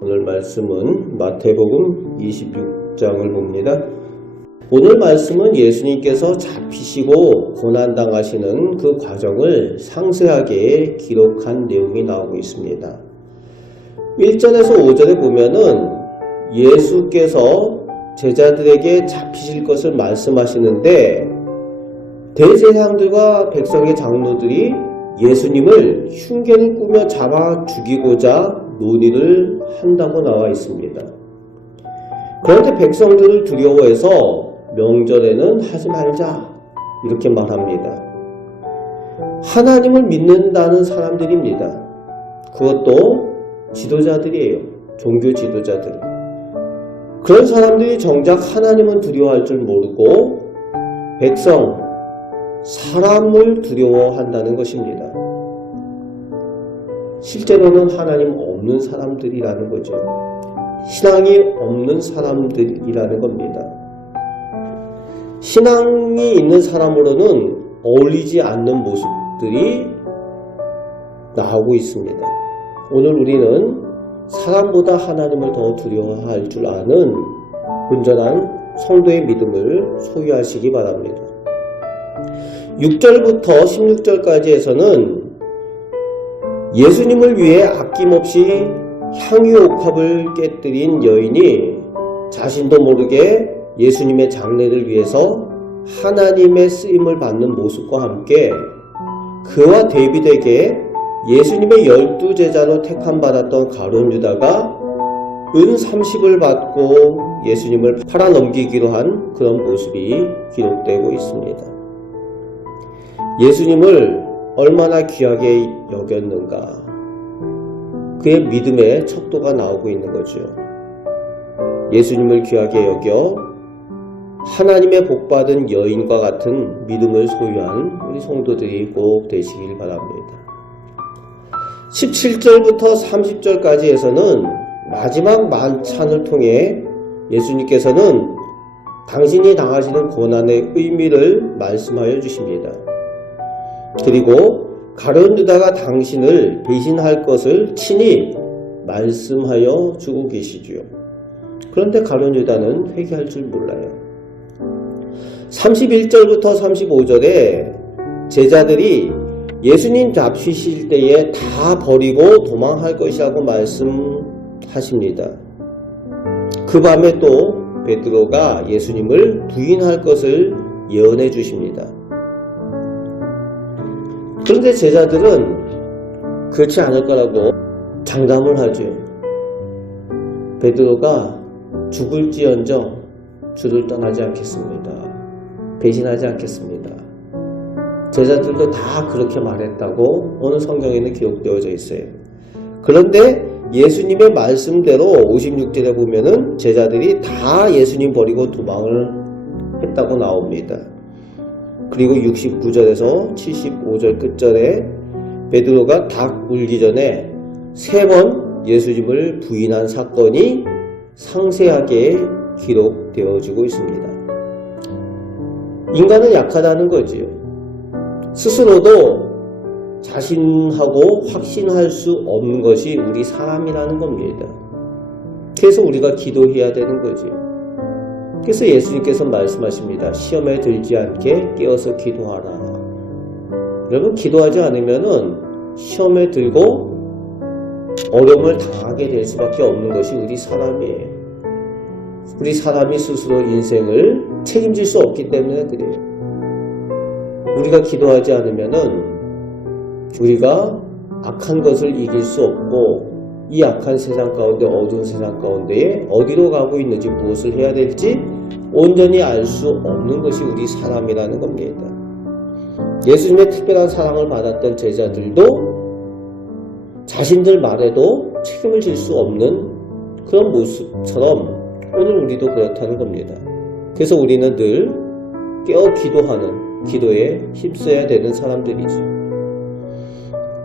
오늘 말씀은 마태복음 26장을 봅니다. 오늘 말씀은 예수님께서 잡히시고 고난당하시는 그 과정을 상세하게 기록한 내용이 나오고 있습니다. 1절에서 5절에 보면은 예수께서 제자들에게 잡히실 것을 말씀하시는데 대제사장들과 백성의 장로들이 예수님을 흉계를 꾸며 잡아 죽이고자 논의를 한다고 나와 있습니다. 그런데 백성들을 두려워해서 명절에는 하지 말자 이렇게 말합니다. 하나님을 믿는다는 사람들입니다. 그것도 지도자들이에요. 종교 지도자들. 그런 사람들이 정작 하나님은 두려워할 줄 모르고 백성, 사람을 두려워한다는 것입니다. 실제로는 하나님 없는 사람들이라는 거죠. 신앙이 없는 사람들이라는 겁니다. 신앙이 있는 사람으로는 어울리지 않는 모습들이 나오고 있습니다. 오늘 우리는 사람보다 하나님을 더 두려워할 줄 아는 온전한 성도의 믿음을 소유하시기 바랍니다. 6절부터 16절까지에서는 예수님을 위해 아낌없이 향유옥합을 깨뜨린 여인이 자신도 모르게 예수님의 장례를 위해서 하나님의 쓰임을 받는 모습과 함께 그와 대비되게 예수님의 12제자로 택함받았던 가룟 유다가 은 30을 받고 예수님을 팔아넘기기로 한 그런 모습이 기록되고 있습니다. 예수님을 얼마나 귀하게 여겼는가, 그의 믿음의 척도가 나오고 있는 거죠. 예수님을 귀하게 여겨 하나님의 복받은 여인과 같은 믿음을 소유한 우리 성도들이 꼭 되시길 바랍니다. 17절부터 30절까지에서는 마지막 만찬을 통해 예수님께서는 당신이 당하시는 고난의 의미를 말씀하여 주십니다. 그리고 가룟 유다가 당신을 배신할 것을 친히 말씀하여 주고 계시지요. 그런데 가룟 유다는 회개할 줄 몰라요. 31절부터 35절에 제자들이 예수님 잡히실 때에 다 버리고 도망할 것이라고 말씀하십니다. 그 밤에 또 베드로가 예수님을 부인할 것을 예언해 주십니다. 그런데 제자들은 그렇지 않을 거라고 장담을 하죠. 베드로가 죽을지언정 주를 떠나지 않겠습니다. 배신하지 않겠습니다. 제자들도 다 그렇게 말했다고 오늘 성경에는 기록되어져 있어요. 그런데 예수님의 말씀대로 56절에 보면은 제자들이 다 예수님 버리고 도망을 했다고 나옵니다. 그리고 69절에서 75절 끝절에 베드로가 닭 울기 전에 3번 예수님을 부인한 사건이 상세하게 기록되어지고 있습니다. 인간은 약하다는 거지요. 스스로도 자신하고 확신할 수 없는 것이 우리 사람이라는 겁니다. 그래서 우리가 기도해야 되는 거지요. 그래서 예수님께서 말씀하십니다. 시험에 들지 않게 깨어서 기도하라. 여러분, 기도하지 않으면은 시험에 들고 어려움을 당하게 될 수밖에 없는 것이 우리 사람이에요. 우리 사람이 스스로 인생을 책임질 수 없기 때문에 그래요. 우리가 기도하지 않으면은 우리가 악한 것을 이길 수 없고 이 악한 세상 가운데, 어두운 세상 가운데에 어디로 가고 있는지, 무엇을 해야 될지 온전히 알 수 없는 것이 우리 사람이라는 겁니다. 예수님의 특별한 사랑을 받았던 제자들도 자신들 말에도 책임을 질 수 없는 그런 모습처럼 오늘 우리도 그렇다는 겁니다. 그래서 우리는 늘 깨어 기도하는, 기도에 힘써야 되는 사람들이죠.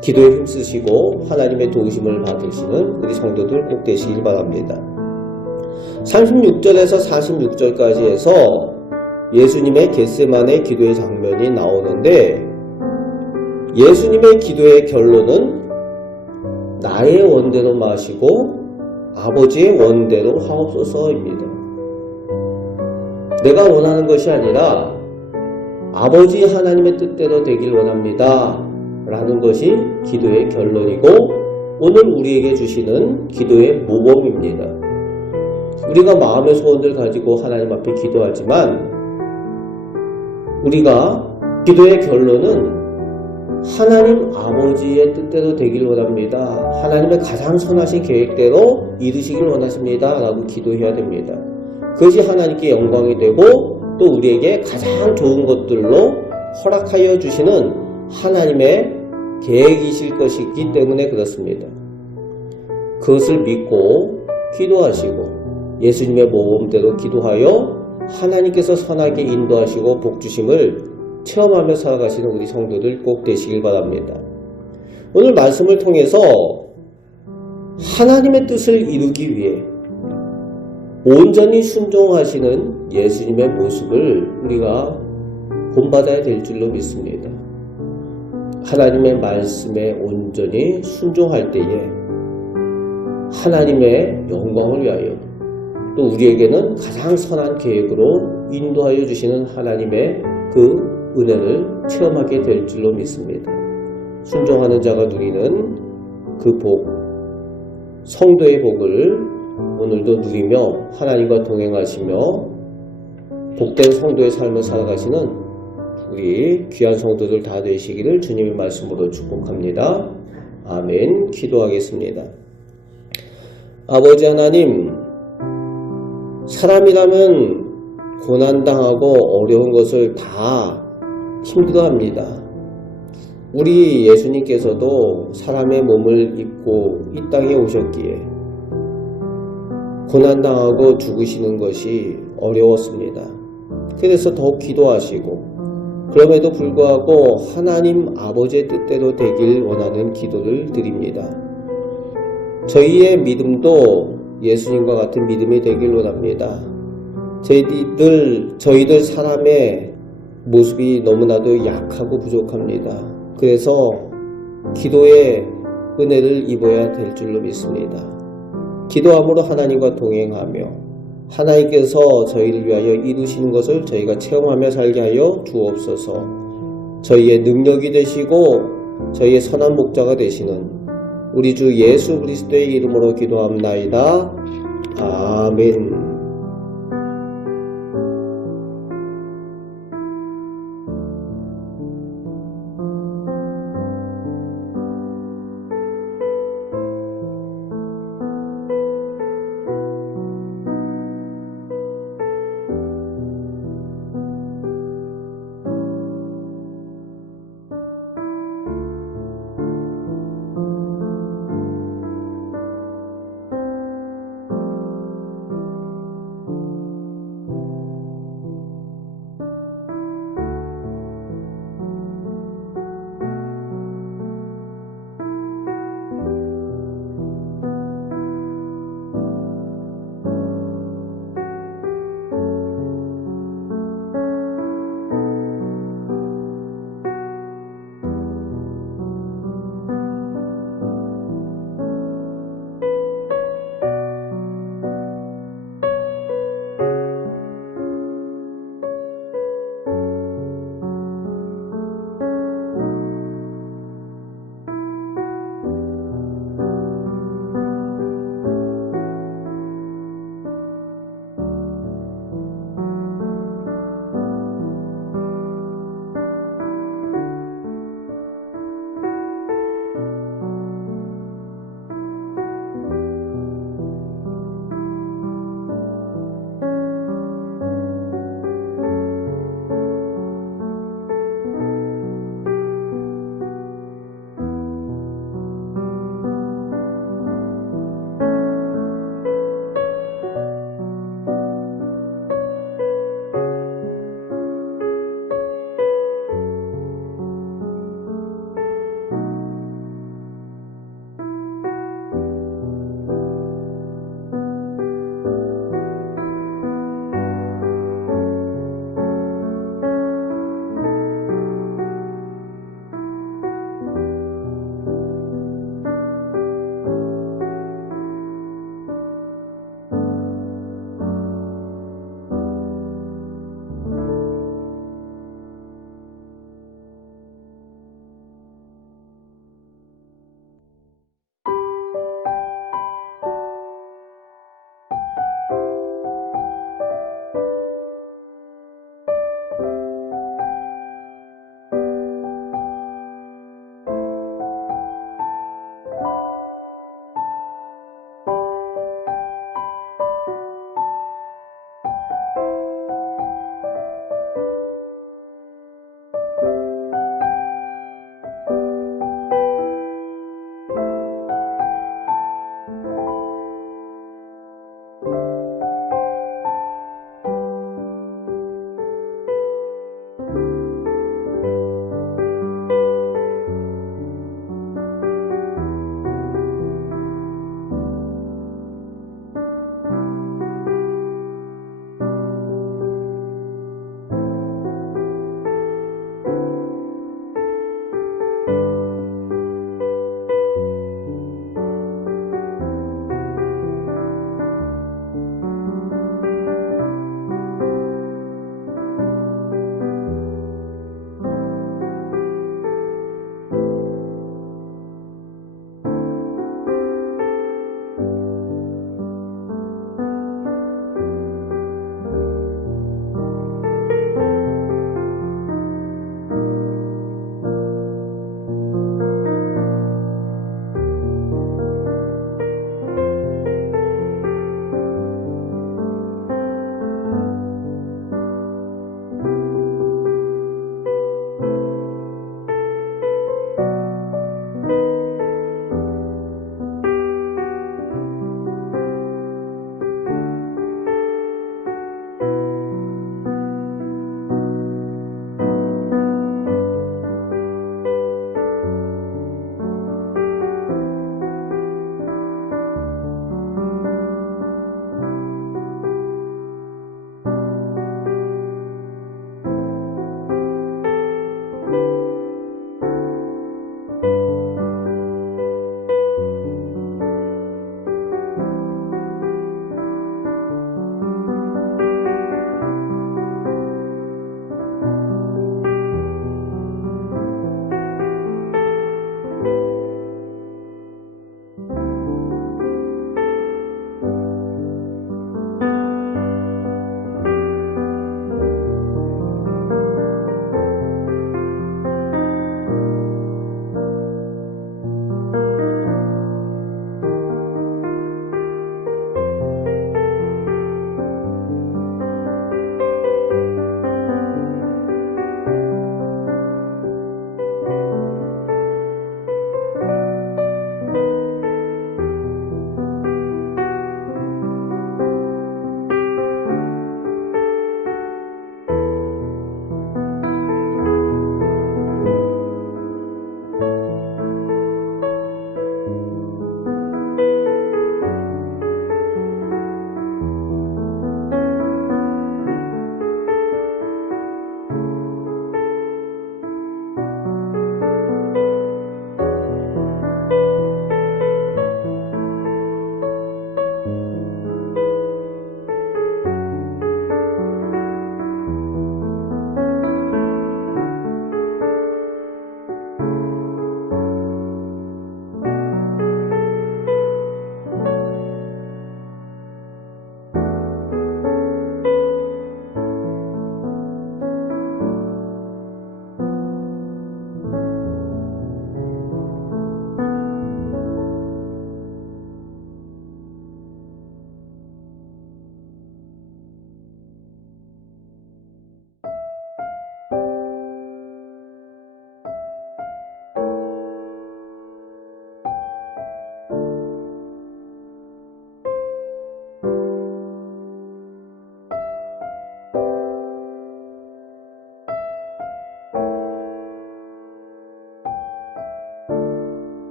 기도에 힘쓰시고 하나님의 도우심을 받으시는 우리 성도들 꼭 되시길 바랍니다. 36절에서 46절까지 해서 예수님의 겟세마네 기도의 장면이 나오는데 예수님의 기도의 결론은 나의 원대로 마시고 아버지의 원대로 하옵소서입니다. 내가 원하는 것이 아니라 아버지 하나님의 뜻대로 되길 원합니다 라는 것이 기도의 결론이고 오늘 우리에게 주시는 기도의 모범입니다. 우리가 마음의 소원들 가지고 하나님 앞에 기도하지만 우리가 기도의 결론은 하나님 아버지의 뜻대로 되길 원합니다. 하나님의 가장 선하신 계획대로 이루시길 원하십니다 라고 기도해야 됩니다. 그것이 하나님께 영광이 되고 또 우리에게 가장 좋은 것들로 허락하여 주시는 하나님의 계획이실 것이기 때문에 그렇습니다. 그것을 믿고 기도하시고 예수님의 모범대로 기도하여 하나님께서 선하게 인도하시고 복주심을 체험하며 살아가시는 우리 성도들 꼭 되시길 바랍니다. 오늘 말씀을 통해서 하나님의 뜻을 이루기 위해 온전히 순종하시는 예수님의 모습을 우리가 본받아야 될 줄로 믿습니다. 하나님의 말씀에 온전히 순종할 때에 하나님의 영광을 위하여 또 우리에게는 가장 선한 계획으로 인도하여 주시는 하나님의 그 은혜를 체험하게 될 줄로 믿습니다. 순종하는 자가 누리는 그 복, 성도의 복을 오늘도 누리며 하나님과 동행하시며 복된 성도의 삶을 살아가시는 우리 귀한 성도들 다 되시기를 주님의 말씀으로 축복합니다. 아멘. 기도하겠습니다. 아버지 하나님, 사람이라면 고난당하고 어려운 것을 다 힘들어합니다. 우리 예수님께서도 사람의 몸을 입고 이 땅에 오셨기에 고난당하고 죽으시는 것이 어려웠습니다. 그래서 더욱 기도하시고 그럼에도 불구하고 하나님 아버지의 뜻대로 되길 원하는 기도를 드립니다. 저희의 믿음도 예수님과 같은 믿음이 되길 원합니다. 저희들 사람의 모습이 너무나도 약하고 부족합니다. 그래서 기도의 은혜를 입어야 될 줄로 믿습니다. 기도함으로 하나님과 동행하며 하나님께서 저희를 위하여 이루시는 것을 저희가 체험하며 살게 하여 주옵소서. 저희의 능력이 되시고 저희의 선한 목자가 되시는 우리 주 예수 그리스도의 이름으로 기도합나이다. 아멘.